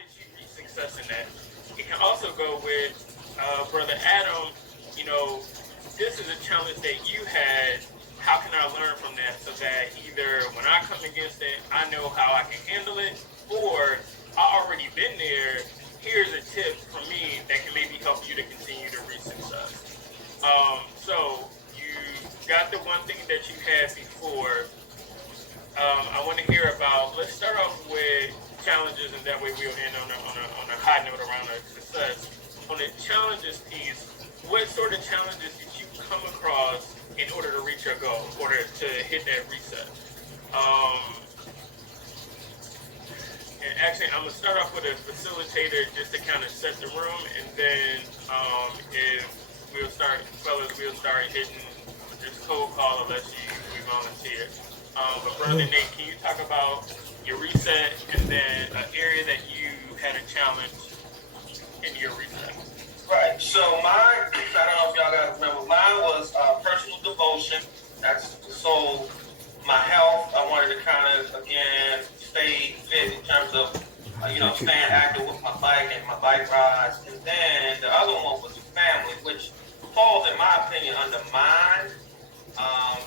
did you reach success in that? It can also go with Brother Adam, you know, this is a challenge that you had. How can I learn from that so that either when I come against it, I know how I can handle it, or I already been there. Here's a tip from me that can maybe help you to continue to reach success. So you got the one thing that you had before. I want to hear about. Let's start off with challenges, and that way we'll end on a high note around our success. On the challenges piece, what sort of challenges did you come across in order to reach your goal, in order to hit that reset? And actually, I'm gonna start off with a facilitator just to kind of set the room, and then if we'll start, fellas, we'll start hitting this cold call unless you volunteer. But Brother Nate, can you talk about your reset and then an area that you had a challenge in your reset? Right. So mine, I don't know if y'all got to remember, mine was personal devotion. That's so my health. I wanted to kind of again stay fit in terms of staying active with my bike and my bike rides. And then the other one was family, which falls in my opinion under mine.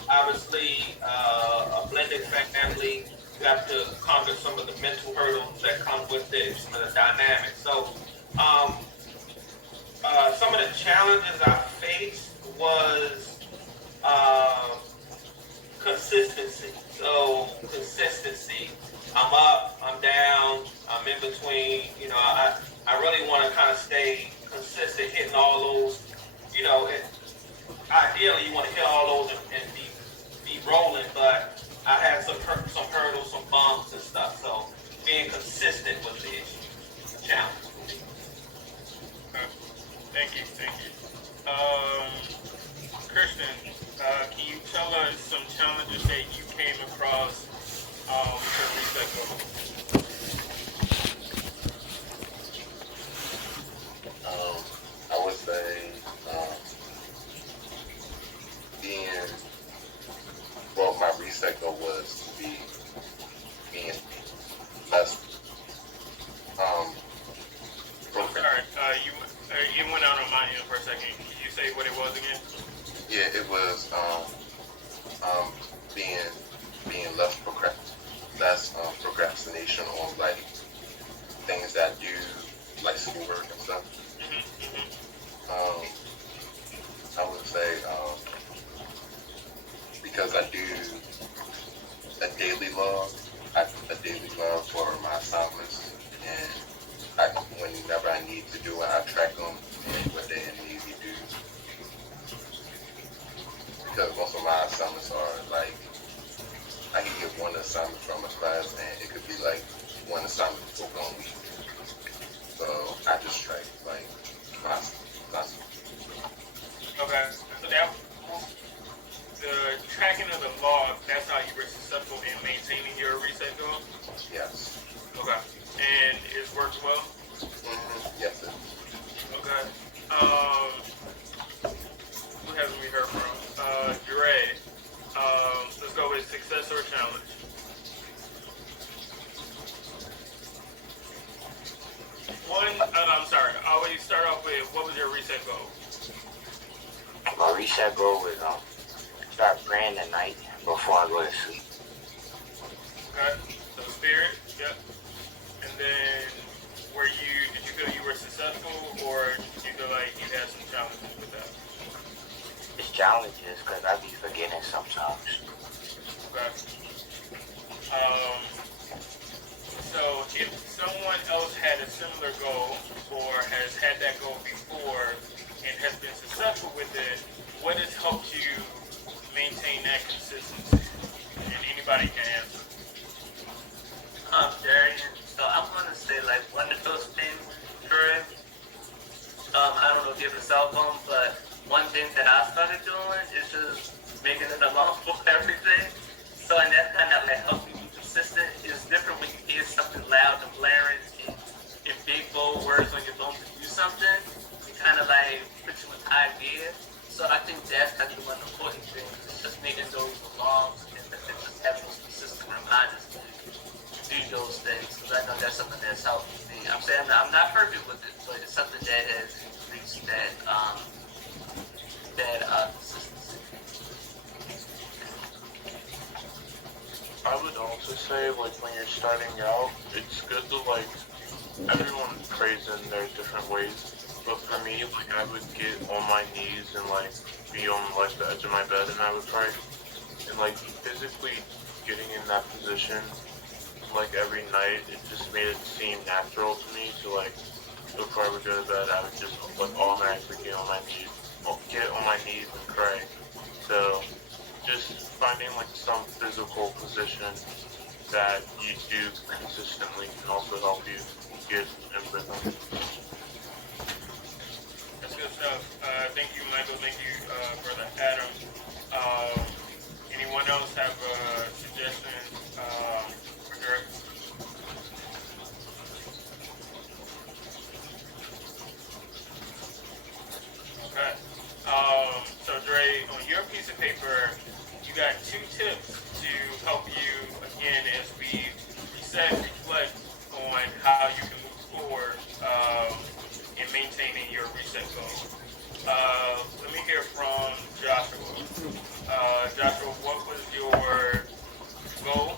Obviously, a blended family, you have to conquer some of the mental hurdles that come with it, some of the dynamics. So, some of the challenges I faced was consistency. So, consistency. I'm up, I'm down, I'm in between. I really want to kind of stay consistent, hitting all those, ideally you want to hit all those and be rolling, but I had some hurdles, some bumps and stuff. So being consistent was the issue, challenge. Thank you. Christian, can you tell us some challenges that you came across with your reset goal? I would say my reset goal was to be being less broken. Sorry, you went out on my end for a second. Can you say what it was again? Yeah, it was being less procrastination on like things that I do, like schoolwork and stuff. I would say because I do a daily log for my assignments, and whenever I need to do it, I track them and what they need to do. Because most of my assignments are like, I can get one assignment from a class, and it could be like one assignment for 1 week. So I just track like my assignments. Okay, so that the tracking of the log, that's how you were successful in maintaining your reset goal? Yes. Okay, and it's worked well? Yes, sir. Okay. Who haven't we heard from? Dre. Let's go with success or challenge. I'm sorry. I always start off with, what was your reset goal? My reset goal was start praying at night before I go to sleep. Okay. So spirit, yep. And then did you feel you were successful, or did you feel like you had some challenges with that? It's challenges because I be forgetting sometimes. Okay. So if someone else had a similar goal or has had that goal before and has been successful with it, what has helped you maintain that consistency? And anybody can answer. Darian. So I'm gonna say like one of those things, correct? I don't know if you have a cell phone, but one thing that I started doing is just making an alarm for everything. So and that kind of like helps me be consistent. It's different when you hear something loud and blaring in big bold words on your phone to do something. It kind of like puts you with idea. So I think that's like the one important thing. It's just making those alarms and just having those consistent reminders to do those things. Because I know that's something that's helped me. I'm saying that I'm not perfect with it, but it's something that has reached that consistency. I would also say, like, when you're starting out, it's good to, like, everyone prays in their different ways. But for me, like, I would get on my knees and, like, be on, like, the edge of my bed and I would pray. And, like, physically getting in that position, like, every night, it just made it seem natural to me to, like, before I would go to bed, I would just, like, automatically get on my knees and pray. So, just finding, like, some physical position that you do consistently can also help you get in rhythm. That's good stuff. Thank you, Michael. Thank you, Brother Adam. Anyone else have suggestions for Derek? Okay. So Dre, on your piece of paper, you got 2 tips to help you, again, as we reset, reflect on how you can move forward in maintaining your reset goal. Let me hear from Joshua. Joshua, what was your goal?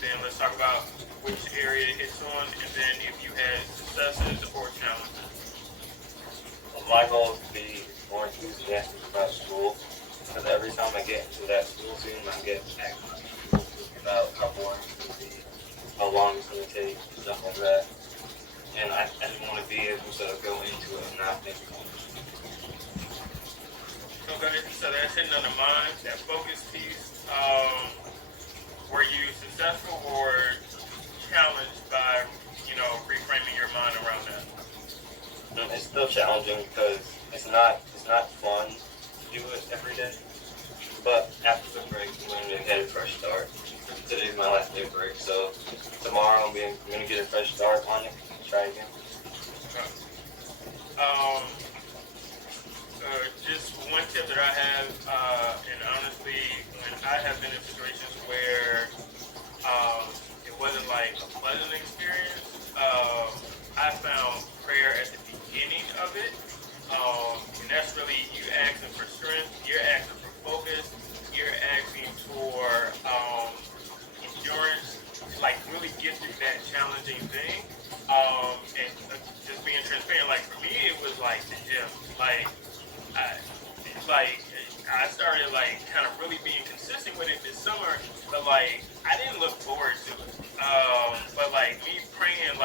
Then let's talk about which area it hits on, and then if you had successes or challenges. Well, my goal is to be more enthusiastic about school, because every time I get into that school season, I get anxious about how boring it's going to be, how long it's going to take, stuff like that. And I just want to be able to go into it and not think about it. Okay, so that's hitting on the mind, that focus piece. Were you successful or challenged by, reframing your mind around that? It's still challenging because it's not fun to do it every day. But after the break, I'm going to get a fresh start. Today's my last day of break, so tomorrow I'm going to get a fresh start on it. Try again. Okay. Just one tip that I have, and honestly, when I have been in situations where it wasn't like a pleasant experience, I found prayer at the beginning of it, and that's really you asking for strength, you're asking for focus, you're asking for endurance to like really get through that challenging thing, and just being transparent. Like for me, it was like the gym. I started like kind of really being consistent with it this summer, but like I didn't look forward to it. But like me praying, and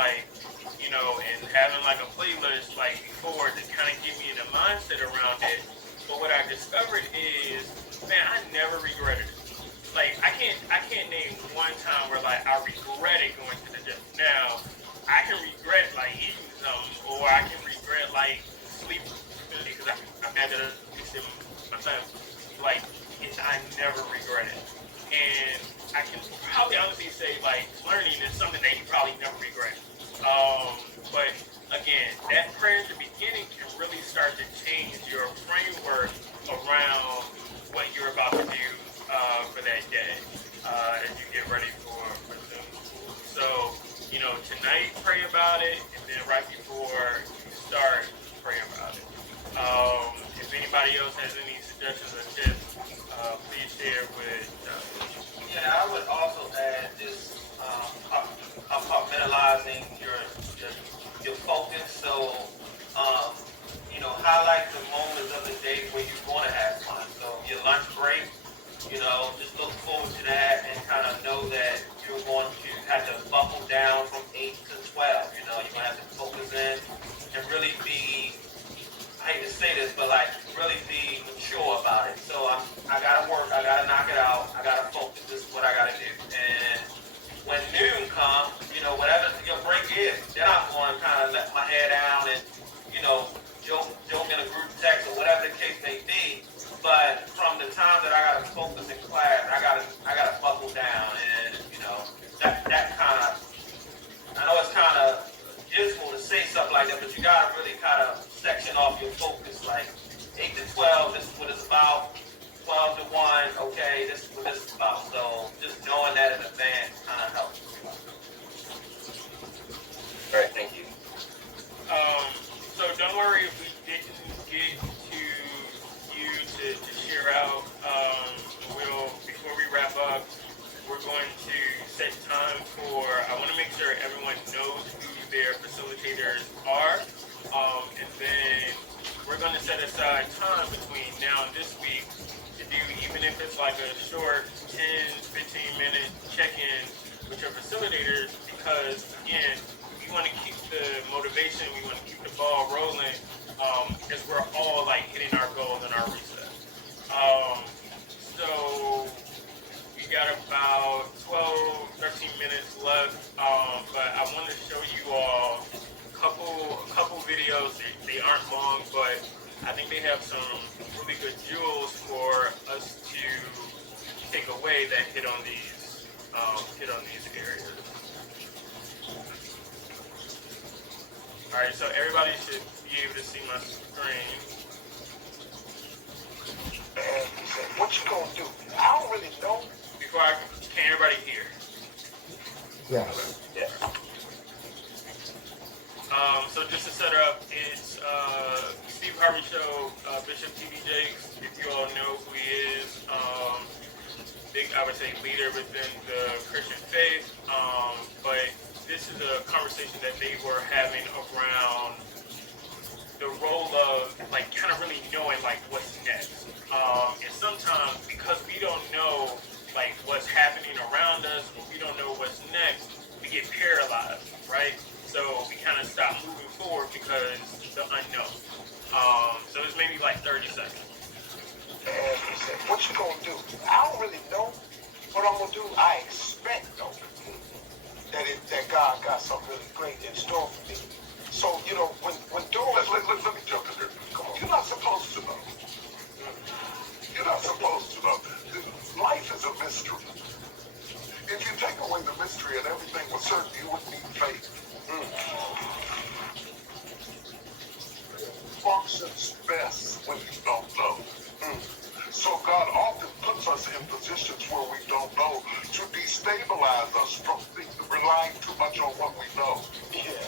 having like a playlist like before to kind of get me in the mindset around it. But what I discovered is, man, I never regretted it. Like I can't name one time where like I regretted going to the gym. Now I can regret like eating something, or I can regret like sleeping because I'm mad that my time. Like I never regret it, and I can probably honestly say like learning is something that you probably never regret. But again, that prayer at the beginning can really start to change your framework around what you're about to do for that day as you get ready for Zoom school. So, tonight pray about it, and then right before you start, pray about it. If anybody else has any suggestions or tips, please share with Yeah, I would also add this compartmentalizing your focus. So, highlight the moments of the day where you want to have fun. So your lunch break, just look forward to that and kind of know that you're going to have to buckle down from 8 to 12. You're going to have to focus in and really be, I hate to say this, but like really be mature about it. So I gotta work, I gotta knock it out, I gotta focus, this is what I gotta do. And when noon comes, whatever your break is, then I'm going to kind of let my hair down and, joke in a group text or whatever the case may be. But from the time that I gotta focus in class, I gotta buckle down, and that kind of, I know it's kind of useful to say something like that, but you gotta really kind of section off your focus, like 8 to 12, this is what it's about. 12 to 1, okay, this is what this is about. So just knowing that in advance kind of helps. knows who their facilitators are. And then we're going to set aside time between now and this week to do, even if it's like a short 10, 15-minute check-in with your facilitators, because, again, we want to keep the motivation, we want to keep the ball rolling, as we're all, like, hitting our goals and our reset. So we got about 12, 13 minutes left, but I want to show you all a couple videos. They aren't long, but I think they have some really good jewels for us to take away that hit on these areas. All right, so everybody should be able to see my screen. And he said, what you gonna do? I don't really know. Can everybody hear? Yes. Yeah. So just to set up, it's Steve Harvey Show, Bishop T.B. Jakes, if you all know who he is, big, I would say, leader within the Christian faith, but this is a conversation that they were having around the role of, like, kind of really knowing, like, what's next. And sometimes, because we don't know, like, what's happening around us, or we don't know what's next, we get paralyzed, right? So we kind of stop moving forward because the unknown. So it's maybe like 30 seconds. And he said, what you gonna do? I don't really know what I'm gonna do. I expect, though, that God got something really great in store for me. So, you know, when doors... Let me jump in there. Come on. You're not supposed to know. You're not supposed to know. Life is a mystery. If you take away the mystery and everything was certain, you wouldn't need faith. Functions best when you don't know. So God often puts us in positions where we don't know to destabilize us from relying too much on what we know. Yeah.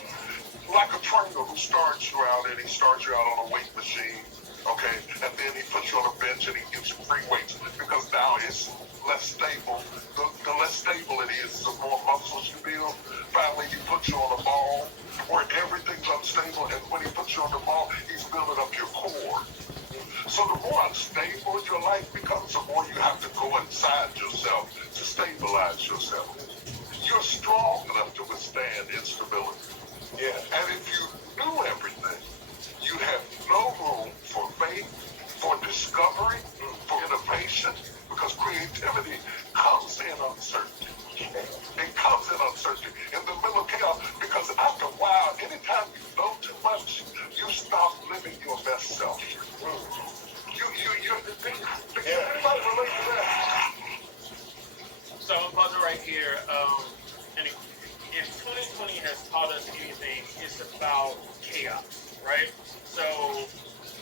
Like a trainer who starts you out and he starts you out on a weight machine, okay? And then he puts you on a bench and he gives you free weights because now it's less stable. The less stable it is, the more muscles you build. Finally, he puts you on a ball where everything's unstable, and when he puts you on the ball, he's building up your core. So the more unstable your life becomes, the more you have to go inside yourself to stabilize yourself. You're strong enough to withstand instability. Yeah. And if you knew everything, you'd have no room for faith, for discovery, for innovation, because creativity comes in uncertainty. It comes in uncertainty, in the middle of chaos, because after a while, anytime you know too much, you stop living your best self. Anybody relate to that? So I'm pausing right here. And if 2020 has taught us anything, it's about chaos, right? So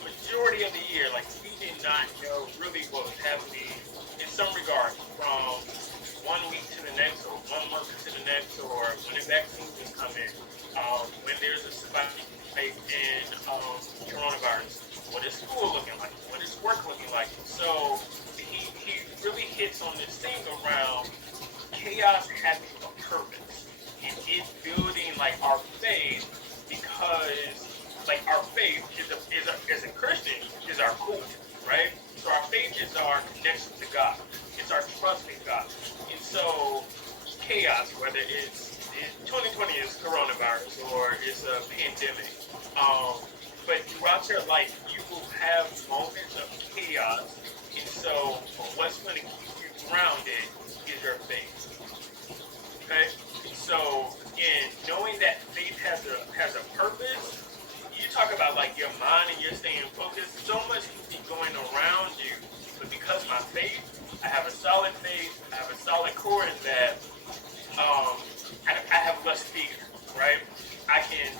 majority of the year, like, we did not know really what was happening in some regard from 1 week to the next, or 1 month to the next, or when the vaccines will come in, when there's a spike in coronavirus. What is school looking like? What is work looking like? So he really hits on this thing around chaos having a purpose. And it's building, like, our faith, because, like, our faith as a Christian is our core, right? So our faith is our connection to God. It's our trust in God. And so chaos, whether it's 2020 is coronavirus or it's a pandemic, but throughout your life, you will have moments of chaos. And so what's going to keep you grounded is your faith. Okay? So, again, knowing that faith has a purpose, you talk about, like, your mind and you're staying focused, so much can be going around you. But because my faith, I have a solid faith, I have a solid core in that, I have less fear, right?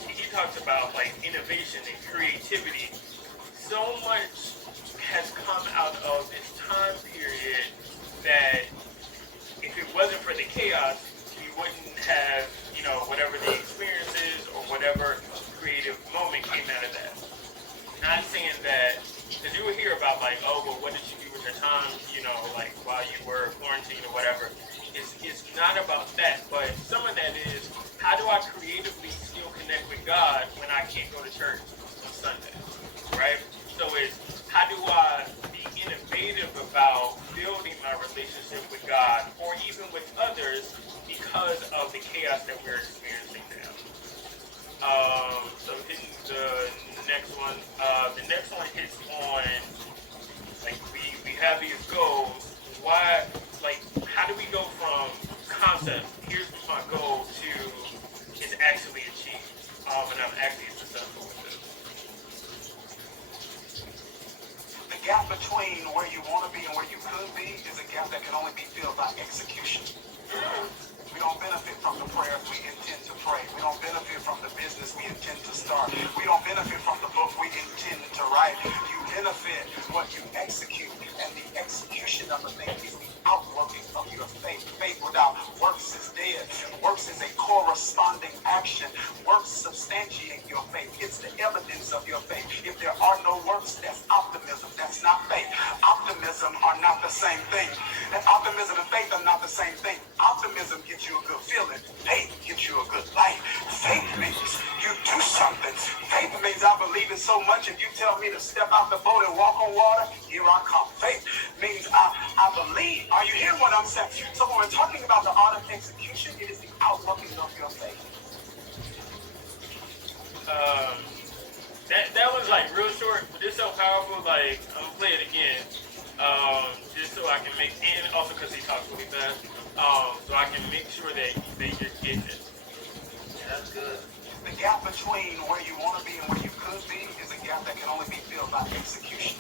He talks about, like, innovation and creativity. So much has come out of this time period that if it wasn't for the chaos, we wouldn't have, you know, whatever the experience is or whatever creative moment came out of that. Not saying that, because you will hear about, like, oh, well, what did you do with your time, you know, like, while you were quarantined or whatever. It's not about that, but some of that is, how how do I creatively still connect with God when I can't go to church on Sunday, right? So it's how do I be innovative about building my relationship with God or even with others because of the chaos that we're experiencing now. So hitting the next one. The next one hits on, like, we have these goals. Why, like, how do we go from concept, here's my goal, to it's actually achieved, and I'm actually successful with it? The gap between where you want to be and where you could be is a gap that can only be filled by execution. We don't benefit from the prayers we intend to pray. We don't benefit from the business we intend to start. We don't benefit from the book we intend to write. You benefit what you execute, and the execution of a thing is the outworking of your faith. Faith without works is dead. Works is a corresponding action. Works substantiate your faith. It's the evidence of your faith. If there are no works, that's optimism. That's not faith. Optimism are not the same thing. And optimism and faith are not the same thing. Optimism gives you a good feeling. Faith gives you a good life. Faith means you do something. Faith means I believe it so much, if you tell me to step out the boat and walk on water, here I come. Faith means I believe. Are you hearing what I'm saying? So when we're talking about the art of execution, it is the outworking of your faith. That was like real short, but it's so powerful. Like, I'm gonna play it again, just so I can make, and also because he talks really fast, so I can make sure that you're getting it. Yeah, that's good. The gap between where you want to be and where you could be is a gap that can only be filled by execution.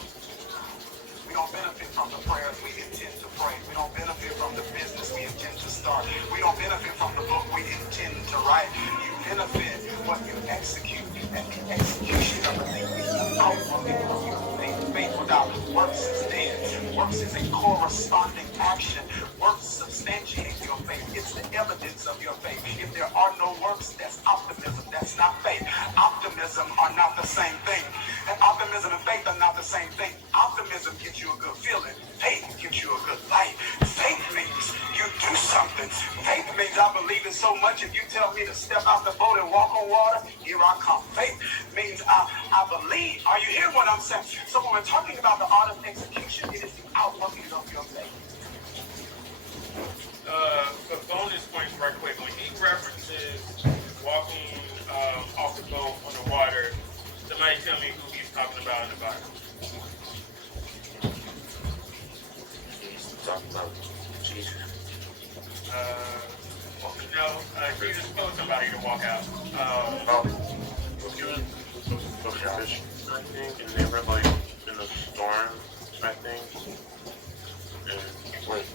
We don't benefit from the prayers we intend to pray. We don't benefit from the business we intend to start. We don't benefit from the book we intend to write. You benefit what you execute, and the execution of a thing is the outworking of your faith. Faith without works is dead. Works is a corresponding action. Works substantiate your faith. It's the evidence of your faith. If there are no works, that's optimism. That's not faith. Optimism are not the same thing. And optimism and faith are not the same thing. Optimism gives you a good feeling. Faith gives you a good life. Faith means you do something. Faith means I believe it so much, if you tell me to step out the boat and walk on water, here I come. Faith means I believe. Are you hearing what I'm saying? So when we're talking about the art of execution, it is the outworking of your faith. For bonus points right quick, when he references walking off the boat on the water, somebody tell me who he's talking about in the Bible. He's talking about Jesus. No, Jesus told somebody to walk out. He was fishing, I think, and they were like in a storm, I think. And Wait,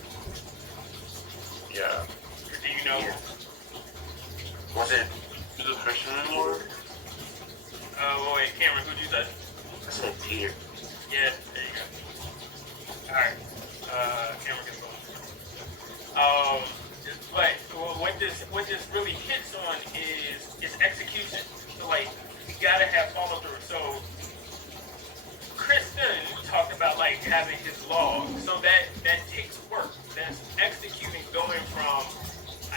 yeah. Do you know? yeah. Was it? Is it fisherman or? Well, wait, Cameron, who'd you say? I said Peter. Yeah, there you go. Alright, Cameron gets going. But what this really hits on is execution. So, like, we gotta have follow through. So, Kristen talked about, like, having his log. So that takes work. That's executing, going from,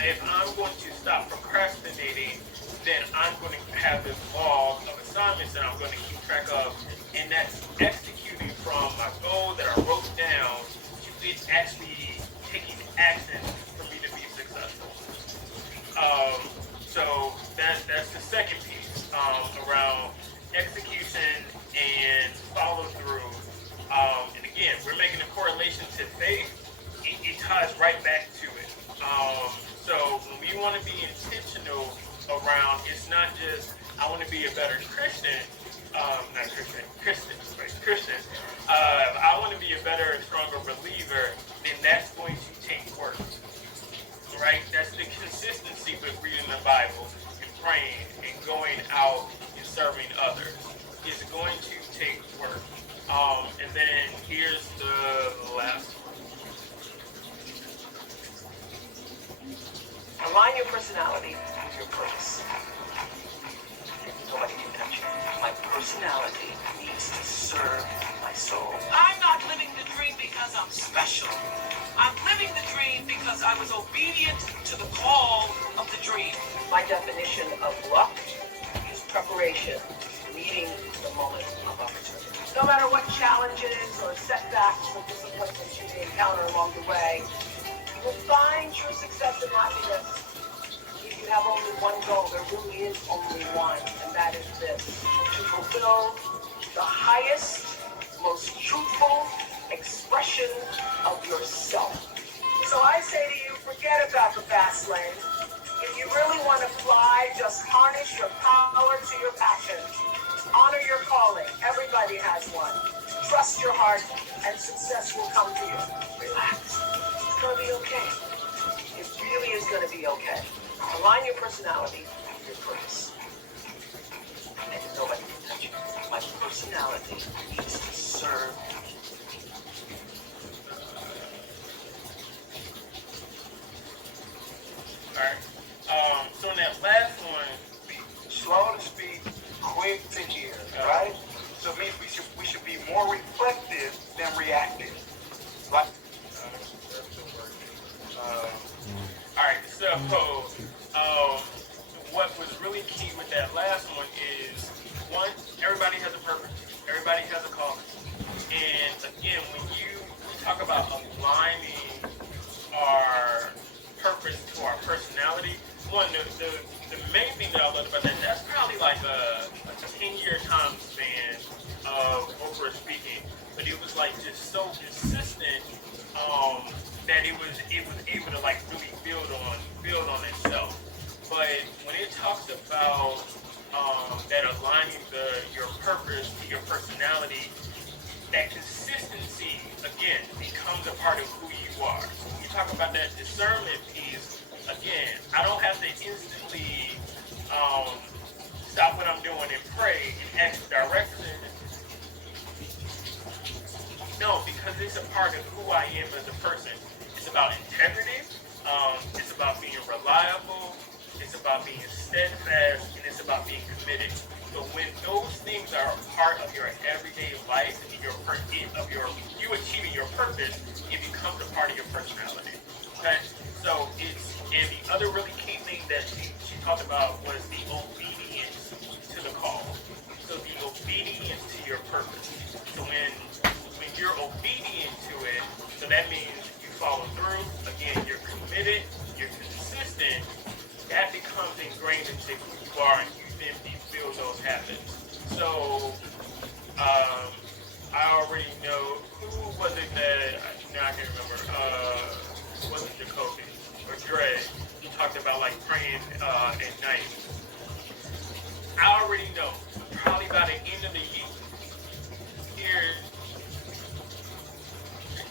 if I'm going to stop procrastinating, then I'm going to have this log of assignments that I'm going to keep track of, and that's executing from my goal that I wrote down to it actually taking action for me to be successful. So that's the second piece around execution and follow through. And again, we're making a correlation to faith. It ties right back to it. So when we want to be intentional around, it's not just I want to be a better Christian, Christian. I want to be a better, stronger believer, then that's going to take work, right? That's the consistency with reading the Bible and praying and going out and serving others. It's going to take work. And then here's the last one. Align your personality with your purpose. Nobody can touch you. My personality needs to serve my soul. I'm not living the dream because I'm special. I'm living the dream because I was obedient to the call of the dream. My definition of luck is preparation, meeting the moment of opportunity. No matter what challenges or setbacks or disappointments you may encounter along the way, you will find true success and happiness if you have only one goal. There really is only one, and that is this: to fulfill the highest, most truthful expression of yourself. So I say to you, forget about the fast lane. If you really want to fly, just harness your power to your passion. Honor your calling. Everybody has one. Trust your heart, and success will come to you. Relax. It's going to be okay. It really is going to be okay. Align your personality with your purpose. And nobody can touch you. My personality is to serve. Alright. So in that last one, Slow to speak, quick to hear, right? So it means we should be more reflective than reactive. Like, alright, so what was really key with that last one is, one, everybody has a purpose, everybody has a calling. And again, when you talk about aligning our purpose to our personality, one, the main thing that I love about that, that's probably like a 10-year time span of Oprah speaking, but it was like just so consistent that it was able to like really build on itself. But when it talks about that aligning your purpose to your personality, that consistency again becomes a part of who you are. So when you talk about that discernment piece, again, I don't have to instantly stop what I'm doing and pray and ask for direction. No, because it's a part of who I am as a person. It's about integrity. It's about being reliable. It's about being steadfast, and it's about being committed. So when those things are a part of your everyday life and you achieving your purpose, it becomes a part of your personality. Okay? So and the other really key thing that she talked about was the obedience to the call. So the obedience to your purpose. So when you're obedient to it, so that means you follow through. Again, you're committed, you're consistent. That becomes ingrained into who you are, and you then build those habits. So I already know who was it that I can't remember. Was it Jacoby or Dre? He talked about like praying at night. I already know. Probably by the end of the year,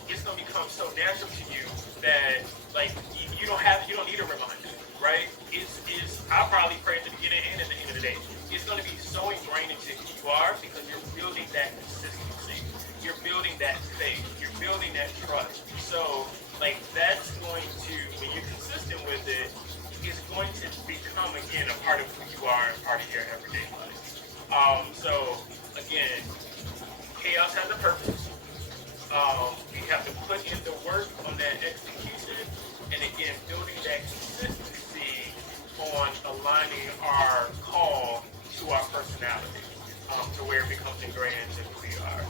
it's gonna become so natural to you that like you don't need a reminder, right? I'll probably pray at the beginning and at the end of the day. It's gonna be so ingrained into who you are because you're building that consistency. You're building that faith. You're building that trust. So like that's going to, when you're consistent with it, it's going to become again a part of who you are and part of your everyday life. So again, chaos has a purpose. We have to put in the work on that execution, and again, building that consistency on aligning our call to our personality, to where it becomes ingrained into who we are.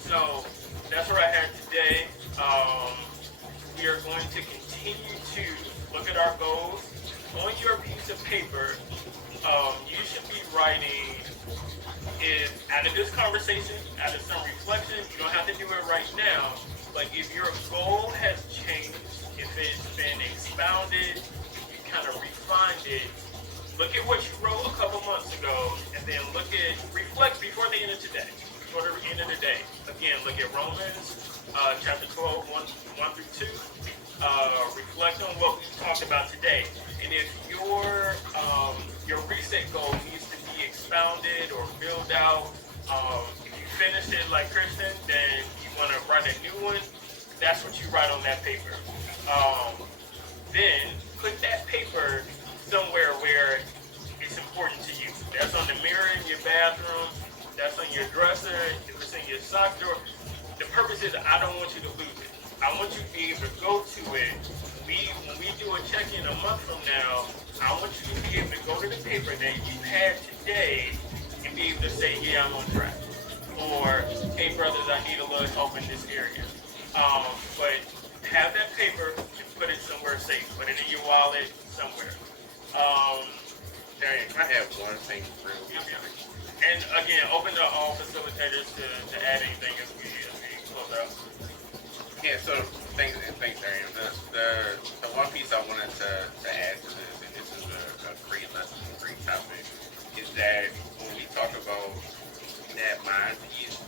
So that's what I had today. We are going to continue to look at our goals. On your piece of paper, you should be writing, out of this conversation, out of some reflection, you don't have to do it right now, but if your goal has changed, if it's been expounded, if you kind of refined it, look at what you wrote a couple months ago, and then reflect before the end of today, before the end of the day. Again, look at Romans chapter 12, 1 through 2. Reflect on what we talked about today. And if your reset goal needs to be expounded or filled out, if you finished it like Kristen, then you want to write a new one, that's what you write on that paper. Then put that paper somewhere where it's important to you. That's on the mirror in your bathroom, that's on your dresser, if it's in your sock drawer. The purpose is I don't want you to lose it. I want you to be able to go to it when we do a check-in a month from now, I want you to be able to go to the paper that you had today and be able to say, yeah, I'm on track. Or, hey, brothers, I need a little help in this area. But have that paper and put it somewhere safe. Put it in your wallet somewhere. Darian, can I have one thing real quick? And again, open to all facilitators to add anything as we close out. Yeah, so thanks, Darian. The one piece I wanted to add to this, and this is a great lesson, a great topic, is that when we talk about that mind piece,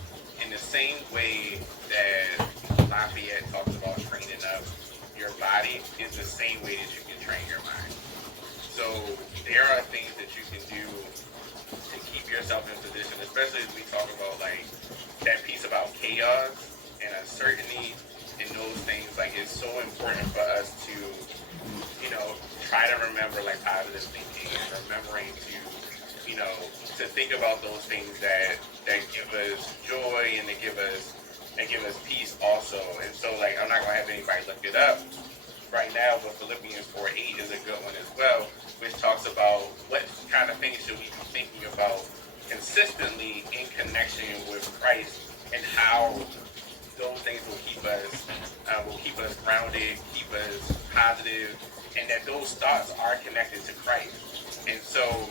in the same way that Lafayette talks about training up your body, is the same way that you can train your mind. So there are things that you can do to keep yourself in position, especially as we talk about like that piece about chaos and uncertainty and those things. Like, it's so important for us to, try to remember like positive thinking and remembering to, to think about those things that give us joy and that give us peace also. And so like, I'm not gonna have anybody look it up right now, but Philippians 4:8 is a good one as well, which talks about what kind of things should we be thinking about consistently in connection with Christ, and how those things will keep us grounded, keep us positive, and that those thoughts are connected to Christ. And so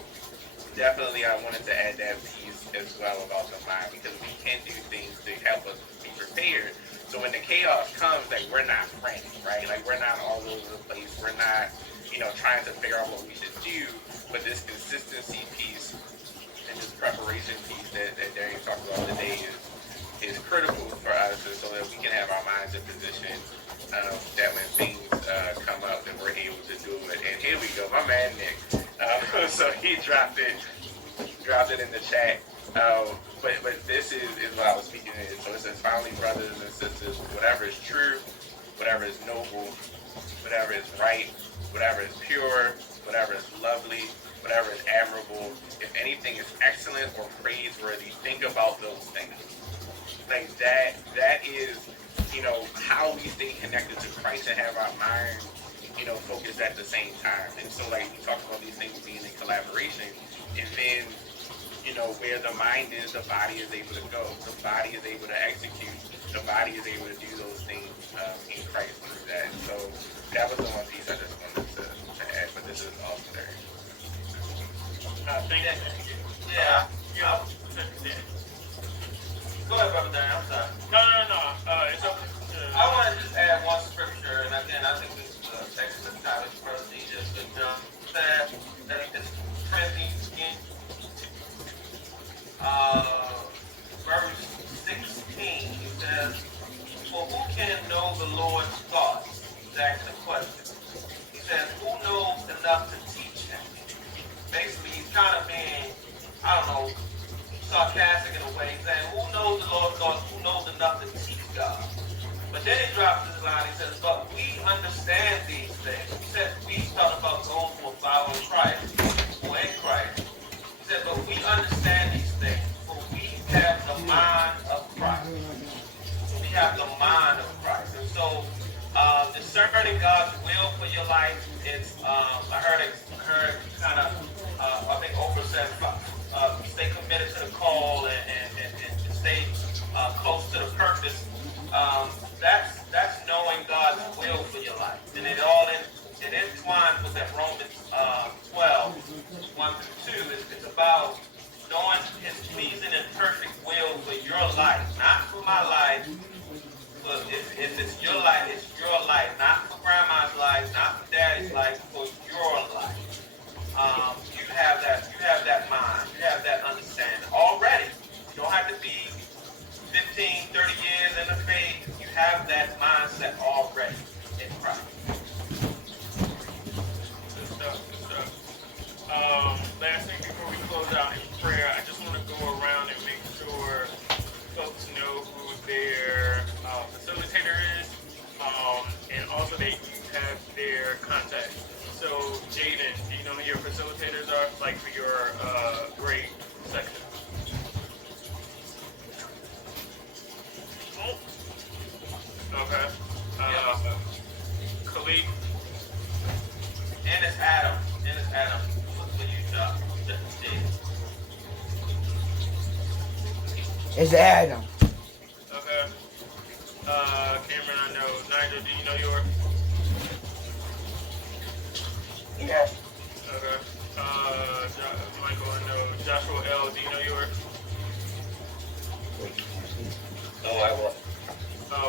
definitely I wanted to add that piece as well about the mind, because we can do things to help us be prepared. So when the chaos comes, like, we're not frantic, right? Like, we're not all over the place. We're not, trying to figure out what we should do. But this consistency piece and this preparation piece that Darian talked about today is critical for us, and so that we can have our minds in position that when things come up, that we're able to do it. And here we go, my man Nick. So he dropped it in the chat. But this is what I was speaking in. So it says, finally, brothers and sisters, whatever is true, whatever is noble, whatever is right, whatever is pure, whatever is lovely, whatever is admirable, if anything is excellent or praiseworthy, think about those things. Like that is, how we stay connected to Christ and have our mind, focused at the same time. And so like, we talk about these things being in collaboration, and then where the mind is, the body is able to go. The body is able to execute. The body is able to do those things in Christ through that. So that was the one piece I just wanted to add, but this is all there. Thank you. Yeah. Go ahead, Brother Dan. I'm sorry. No. It's up to... I want to just add one scripture, and again, I think this is an excellent topic for us to just that it's Corinthians verse 16. It says, "For who can know the Lord's thoughts?" He's asking a question. He says, "Who knows enough to teach him?" Basically, he's kind of being, sarcastic in a way. He's saying, who knows the Lord's thoughts? Who knows enough to teach God? But then he drops this line. He says, "But we understand these things." He says, we talk about those who are following Christ, who are in Christ. He said, "But we understand these things, for we have the mind of Christ." We have the mind of Christ. And so, discerning God's will for your life, it's, I heard kind of, I think Oprah said, stay committed to the call and stay close to the purpose. That's knowing God's will for your life. And it entwines with that Romans 12, 1 through 2. It's about knowing his pleasing and perfect will for your life. Not for my life, but if it's your life, it's your life. Not for grandma's life, not for daddy's life, for your life. You have that mind. You have that understanding already. You don't have to be 15, 30 years in the faith. You have that mindset already in Christ. Good stuff. Last thing before we close out in prayer, I just want to go around and make sure folks know who their facilitator is, and also that you have their contact. So, Jaden, do you know who your facilitator It's Adam. Okay. Cameron, I know. Nigel, do you know yours? Yeah. Okay. Michael, I know. Joshua L, do you know yours? No, I won't.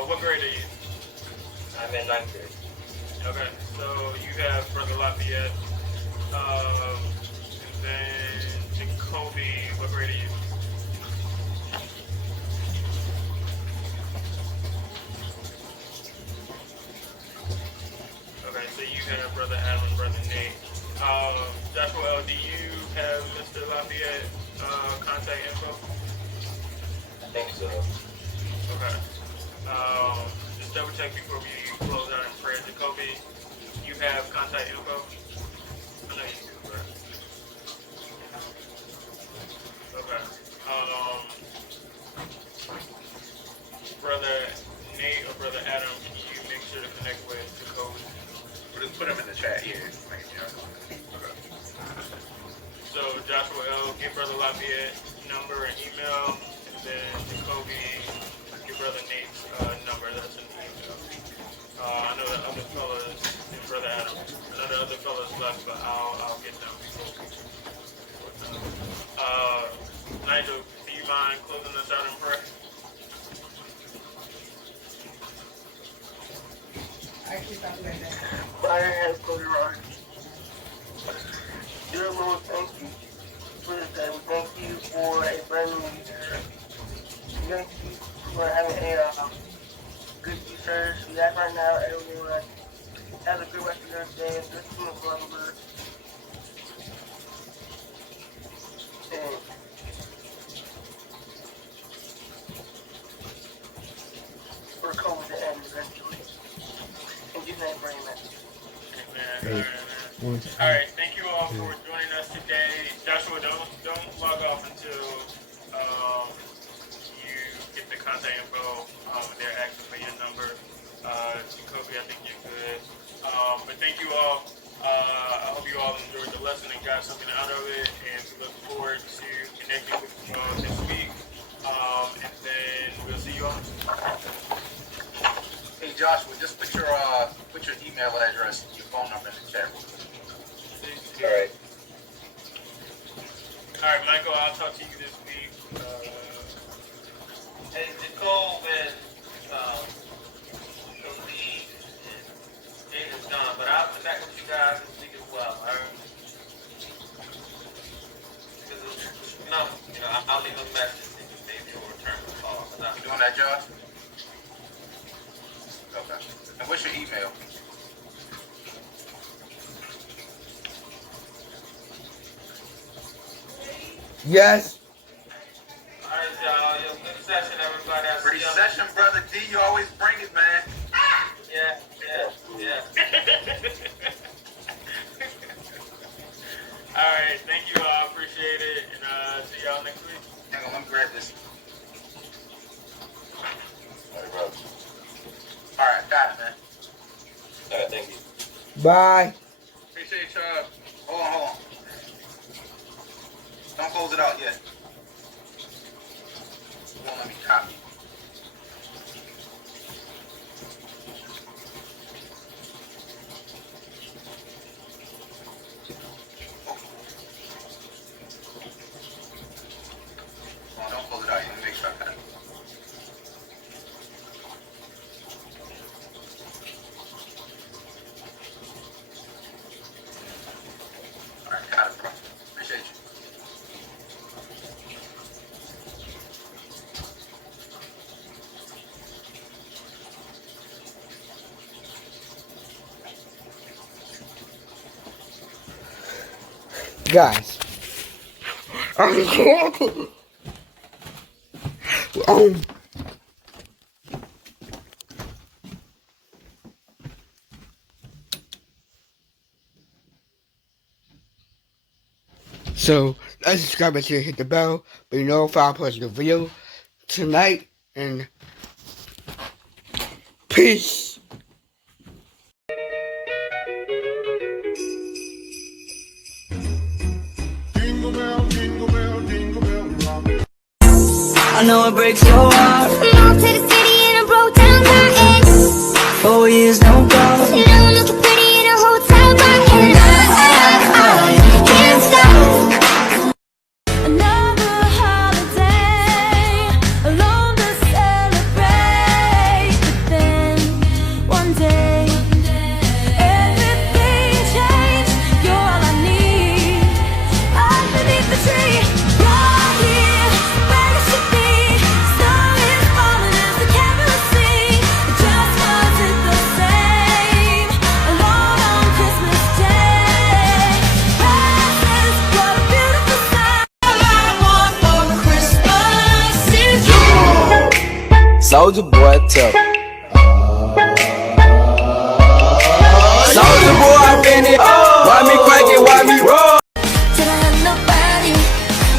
What grade are you? I'm in 9th grade. Okay, so you have Brother Lafayette, and then Jacoby, what grade are you? Okay, so you have Brother Adam and Brother Nate. Joshua L, do you have Mr. Lafayette contact info? I think so. Okay. Just double check before we close out in prayer. Jacoby, you have contact info? I know you do, right? Okay. Brother Nate or Brother Adam, can you make sure to connect with Jacoby? Just put them in the chat here. Okay. So Joshua L, give Brother Lafayette number and email, and then Jacoby, give Brother Nate's number. That's in the email. I know the other fellas and Brother Adam. I know the other fellas left, but I'll get them before we. Nigel, do you mind closing us out in prayer? Dear Lord, thank you for this day. We thank you for a brand new year. We thank you for having a good service. We ask right now everyone has a good rest of their day, good smooth slumber. And we're coming to end eventually. In Jesus' name, amen. Amen. All right, thank you all for joining us today. Joshua, don't log off until you get the contact info. They're asking for your number. Jacoby, I think you're good. But thank you all. I hope you all enjoyed the lesson and got something out of it. And we look forward to connecting with you all this week. And then we'll see you all. Hey Joshua, just put your email address, your phone number in the chat. Alright. Alright, Michael, I'll talk to you this week. Hey, Nicole and the lead and Jaden's gone, but I'll connect with you guys this week as well, alright? Because, I'll leave a message and maybe you'll return the call. You doing that, Josh? Okay. And what's your email? Yes. All right, y'all. Good session, everybody. Great session, brother D. You always bring it, man. Yeah. All right, thank you all. Appreciate it. And see y'all next week. Hang on, let me grab this. All right, bro. All right, got it, man. Alright, thank you. Bye. Appreciate y'all. Hold on. Don't close it out yet. Won't let me copy. Oh, don't close it out yet. Let me make sure I got it. All right, got it, bro. Appreciate you. Guys. So, let's subscribe and hit the bell, be notified for the video tonight, and peace. Jingle bell, jingle bell, jingle bell rock. I know it breaks your heart. Moved to the city and I broke down my ex. 4 years, no calls. Now I'm looking pretty in a hotel bar. And I can't stop. Another holiday, alone to celebrate. But then, one day, everything changed. You're all I need. Underneath the tree, you're here, where it should be. Snow is falling as the cameras sing. It just wasn't the same. Alone on Christmas Day. Presents, what a beautiful sight. All I want for Christmas is you. Soldier boy, tough. Soldier boy, I've been it. Why me crank it, why me roll? Till I have nobody,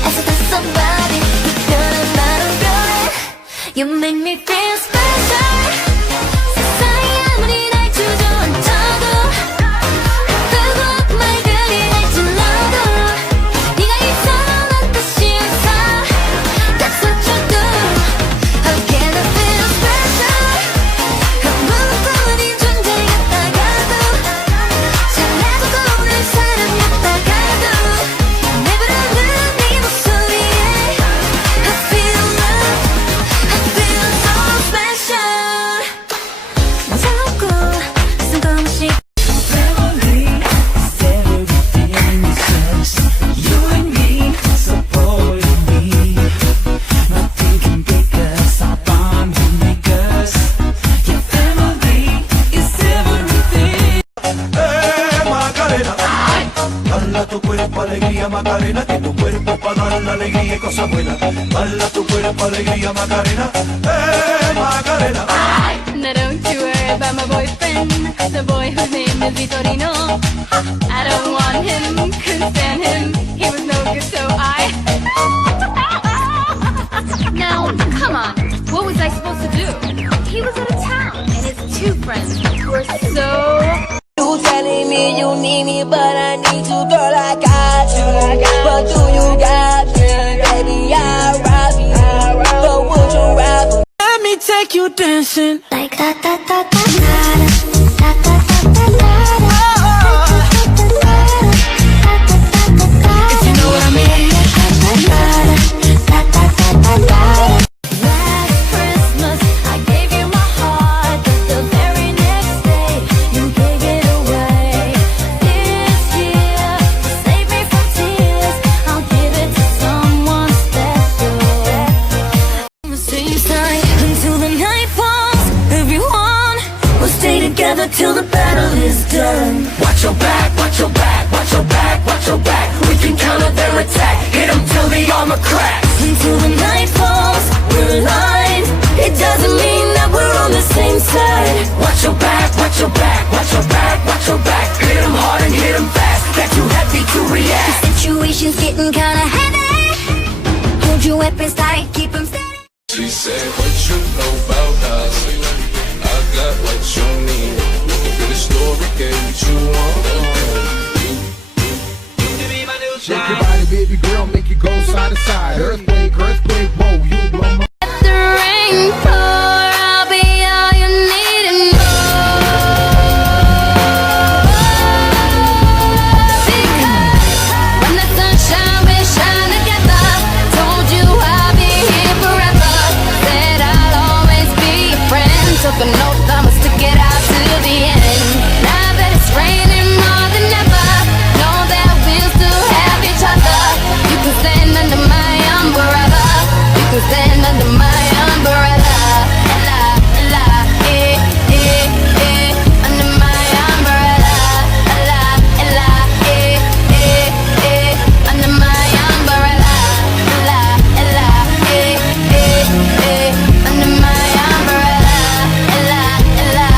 as if there's somebody who's gonna matter, girl. You make me feel special. 세상에 아무리 날 주저앉아도 그곳 말들이 날 질러도 네가 있어 난 뜻이 없어. That's what you do. How can I feel special? 아무것도 아닌 존재였다가도 잘나가고 난 사람이었다가도 내버려둔 네 목소리에 I feel love, I feel so special. 자꾸 쓸데없이 Family is everything because you and me supporting me. Nothing can break us, our bond will make us. Your family is everything. Macarena, bala tu cuerpo, alegría, Macarena, que tu cuerpo para dar la alegría y cosas buenas. Bala tu cuerpo, alegría, Macarena, Macarena. Now don't you worry about my boyfriend, the boy whose name is Vitorino. I don't want him, couldn't stand him, he was no good, so I... Now, come on, what was I supposed to do? He was out of town, and his two friends were so... You telling me you need me, but I need you, girl. I got you. But do you got me, baby? I'll rob you. But would you rather? Let me take you dancing. Like da-da-da-da-da-da. If you know what I mean. Last Christmas, I gave you my heart, but the very next day, you gave it away. This year, to save me from tears, I'll give it to someone special. Same side until the night falls. Everyone will stay together till the battle is done. Watch your back, watch your back, watch your back, watch your back. We can counter their attack. Hit them till the armor cracks. Until the night falls, we're aligned. It doesn't mean that we're on the same side. Watch your back, watch your back, watch your back, watch your back. Hit them hard and hit them fast. They're too heavy to react. The situation's getting kinda heavy. Hold your weapons tight, keep them steady. She said, what you know about us? I got what you need. Looking for the story, get what you want. Shake your body, baby girl, make it go side to side. Earthquake, earthquake, whoa, you blow my... Let the rain pour, I'll be all you need and more. Because when the sunshine, we shine together. Told you I'll be here forever. Said I'll always be your friend. Took an oath, I'ma stick it out to the end. Now that it's raining more than ever, know that we'll still have each other. You can stand under my umbrella. You can stand under my umbrella. La, la, under my umbrella. La, la, under my umbrella. La, la, under my umbrella. La, la,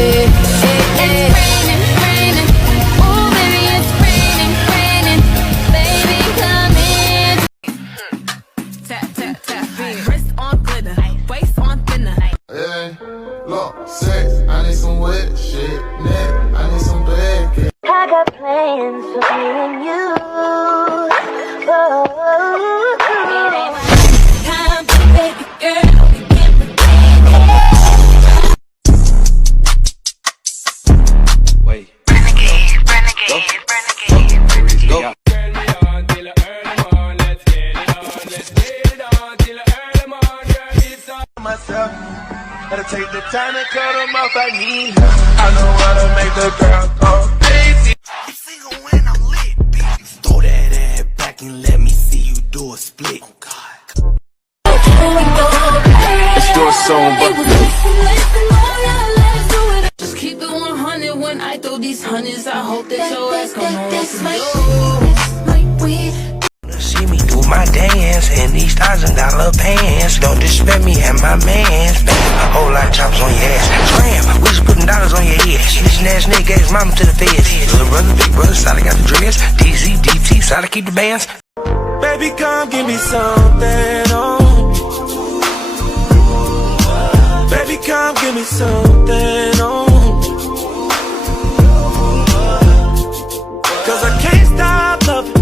it's raining, raining. Oh, baby, it's raining, raining. Baby, come in. Tap, tap, tap. Wrist on glitter, waist on thinner. Hey, look, sex, I need some wet shit. Neck, I need some bad. I got plans for me and you. Oh, Go. Myself, gotta take the time to cut them off. I need help. I know how to make the girl go crazy. I'm single when I'm lit, bitch. Throw that ass back and let me see you do a split. Oh God. Let's do a song, Just keep it 100 when I throw these hundreds. I hope that your ass gon' See me do my dance in these $1,000 pants. Don't disrespect me and my mans. A whole lot of choppers on your ass. Scram, we just putting dollars on your head. Snitching ass nigga gave his mama to the feds. Little brother, big brother, side I got the dreads. DZ, DT, side I keep the bands. Baby, come give me something on. Baby, come give me something on. Cause I can't stop loving.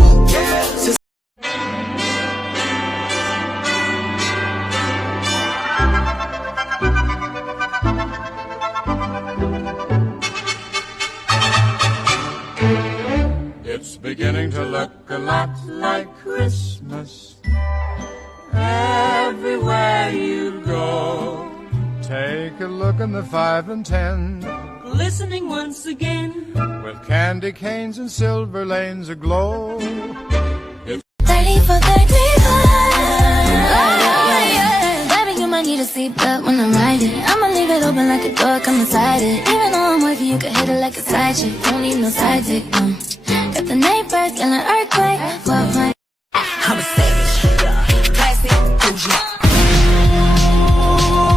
It's beginning to look a lot like Christmas everywhere you go. Take a look in the 5 and 10, glistening once again, with candy canes and silver lanes aglow. 30 for 35. Baby, you might need a seatbelt when I'm riding. I'ma leave it open like a door, come inside it. Even though I'm wavy, you can hit it like a side chick. Don't need no side dick, no. Got the neighbors, yelling earthquake. Fuck my. I'm a savage, classy, bougie.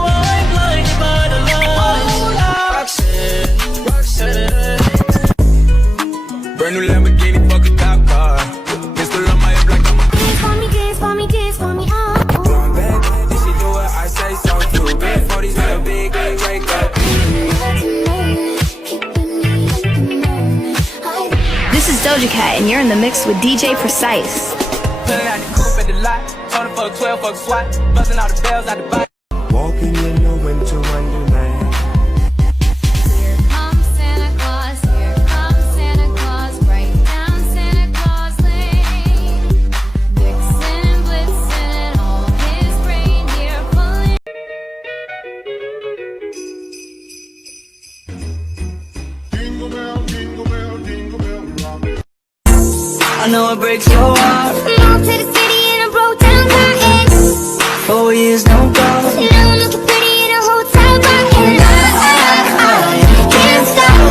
I'm blinded by the light. Roxanne. Brand new Lamborghini, fucking top car. Pistol on my hip like I'm a Kiss for me, kiss for me, kiss for me, oh. blonde bag. If she do it, I say so too. Big 40s with a big wake up. This is Doja Cat, and you're in the mix with DJ Precise. Pulling out the coupe at the lot, told for a 12 fuck swat, busting all the bells out the body. Walking in the winter wonderland. Here comes Santa Claus, here comes Santa Claus, right down Santa Claus Lane. Vixen and Blitzen and all his reindeer pulling. Jingle bell, jingle bell, jingle bell rock. I know it breaks your heart. Moved to the city in a broke down car and 4 years don't go. now I'm looking pretty in a hotel bar and I can't stop.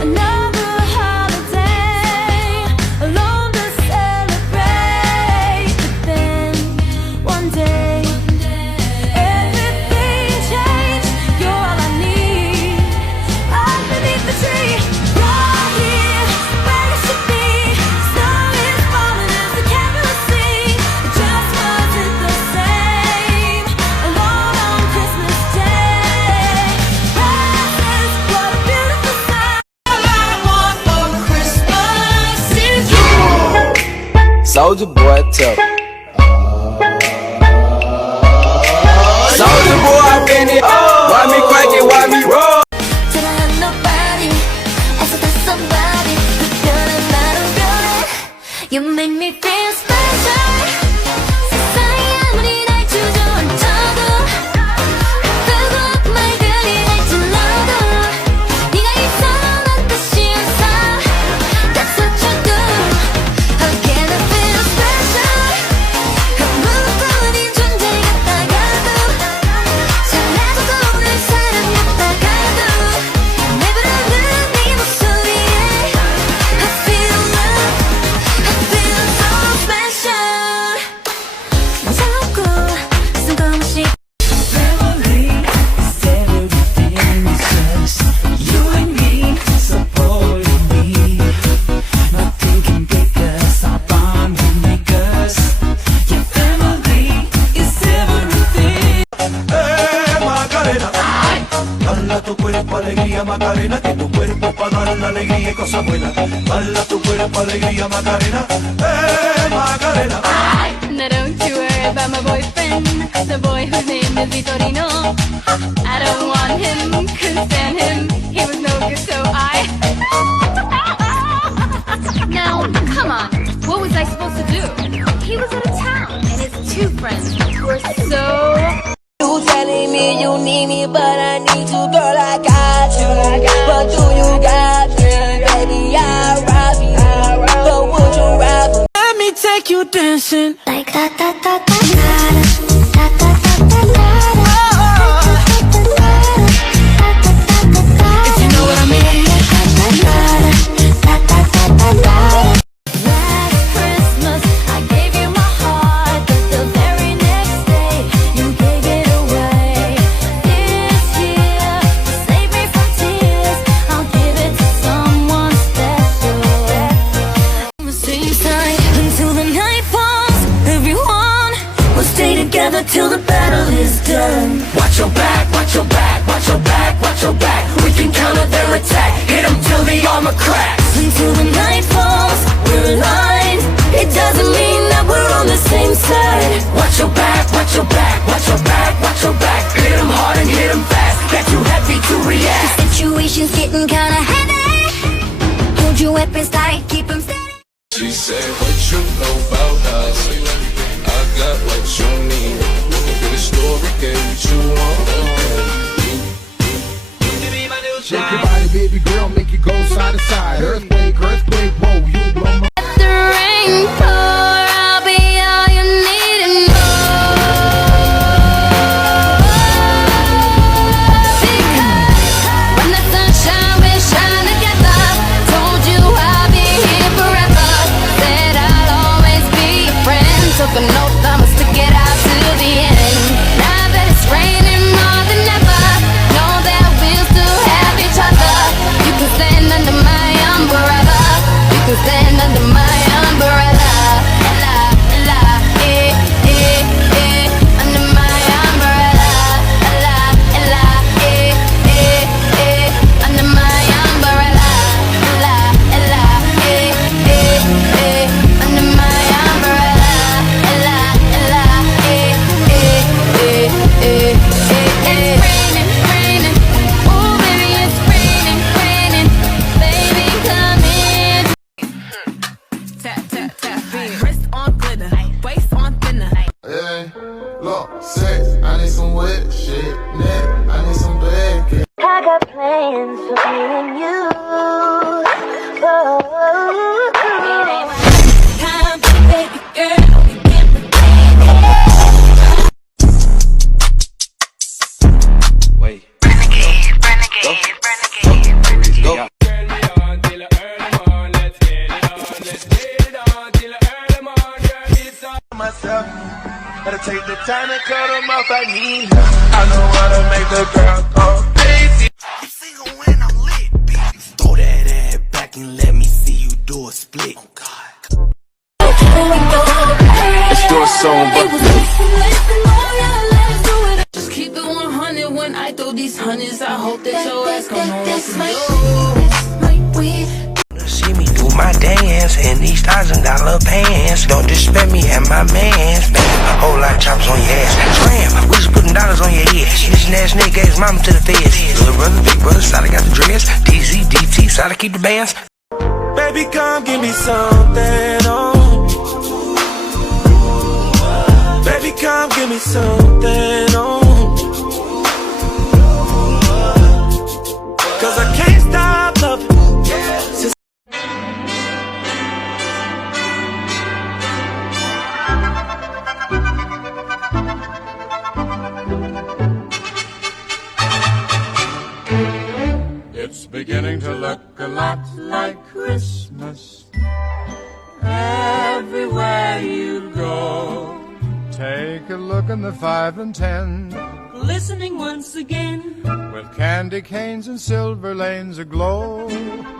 Another holiday, alone to celebrate. But then, one day, everything changed. You're all I need. Underneath the tree, you're here, where it should be. Snow is falling as the carols sing. It just wasn't the same. Alone on Christmas Day. Presents, what a beautiful sight. All I want for Christmas is you. Soldier boy, tell. Soldier boy, I've been it. Why me crack it? Why me roll? Till I have nobody, I said there's somebody. You're the light of beauty. You make me feel special. 세상에 아무리 날 주저앉혀도 뜨고 말 들리 날 질러도 네가 있어 난 뜻이 없어. That's what you do. How can I feel special? 아무것뿐인 존재 같다가도 잘해줘도 내 사랑 같다가도 내버려둔 네 목소리에 I feel love, I feel so special. 자꾸 쓸데없이 Family is everything, it's just you and me supporting me. Nothing can break us, our bond will make us. Your family is everything. Macarena, dala tu cuerpo alegría Macarena, que tu cuerpo para dar la alegría y cosas buenas. Dala tu cuerpo alegría Macarena, Macarena. Now don't you worry about my boyfriend, the boy whose name is Vitorino. I don't want him, couldn't stand him, he was no good, so I. No, Come on, what was I supposed to do? He was out of town, and his two friends were so... You telling me you need me, but I need you, girl, I got you. But do you got me? Baby, I'll rob you. But would you rather? Let me take you dancing Like da da da da da da da da da da. if you know what I mean. Last Christmas, I gave you my heart, but the very next day, you gave it away. This year, to save me from tears, I'll give it to someone special. The same side until the night falls. Everyone will stay together till the battle is done. Watch your back, watch your back, watch your back, watch your back. We can counter their attack. Hit them till the armor cracks. Until the night falls, we're aligned. It doesn't mean that we're on the same side. Watch your back, watch your back, watch your back, watch your back. Hit them hard and hit them fast. Get too heavy to react. The situation's getting kinda heavy. Hold your weapons tight, keep them steady. She said, what you know about us? I got what you need. Get a story, get what you want. Shake your body, baby girl, make it go side to side. Earthquake, earthquake, whoa, you blow my... Let the rain pour, I'll be all you need and more. Because when the sunshine, we shine together. Told you I'll be here forever. Said I'll always be your friend. Took an oath, I'ma stick it out to the end. Now that it's raining more than ever, know that we'll still have each other. You can stand under my umbrella. You can stand under my umbrella. La, la, eh, eh, eh. Under my umbrella. La, la, eh, eh, eh. Under my umbrella. La, la, eh, eh, eh. Under my umbrella. La, la, eh, eh, eh, eh, eh. It's raining, raining. Oh, baby, it's raining, raining. Baby, come in. Tap, tap, tap, beat. Wrist on glitter, waist on thinner. Hey, look, sex, I need some wet shit. Neck, I need some bad shit. I got plans for me and you. Oh, time, baby girl, we can't pretend. Wait. Go. Myself, gotta take the time to cut them off. I need her. I know how to make the girl go crazy. I'm single when I'm lit, bitch. Throw that ass back and let me see you do a split. Oh God. It's your song, but Just keep it 100 when I throw these hundreds. I hope that your ass gon' know what to do. See me do my dance in these $1,000 pants. Don't disrespect me and my mans. Baby, whole lot of choppers on your ass. Scram, we just putting dollars on your head. This ass nigga gave his mama to the feds. Little brother, big brother, side I got the dress. DZ, DT, side I keep the bands. Baby, come give me something on. Baby, come give me something on. Cause I can't stop loving. it's beginning to look a lot like Christmas. Everywhere you go, take a look in the 5 and 10. Listening once again. With candy canes and silver lanes aglow. 30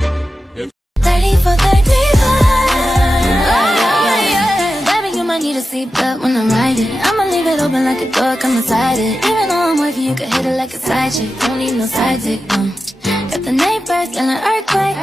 for 35. Baby, you might need a seatbelt when I'm riding. I'ma leave it open like a door, come inside it. Even though I'm working, you can hit it like a side chick. Don't need no side chick, no. Got the neighbors and an earthquake.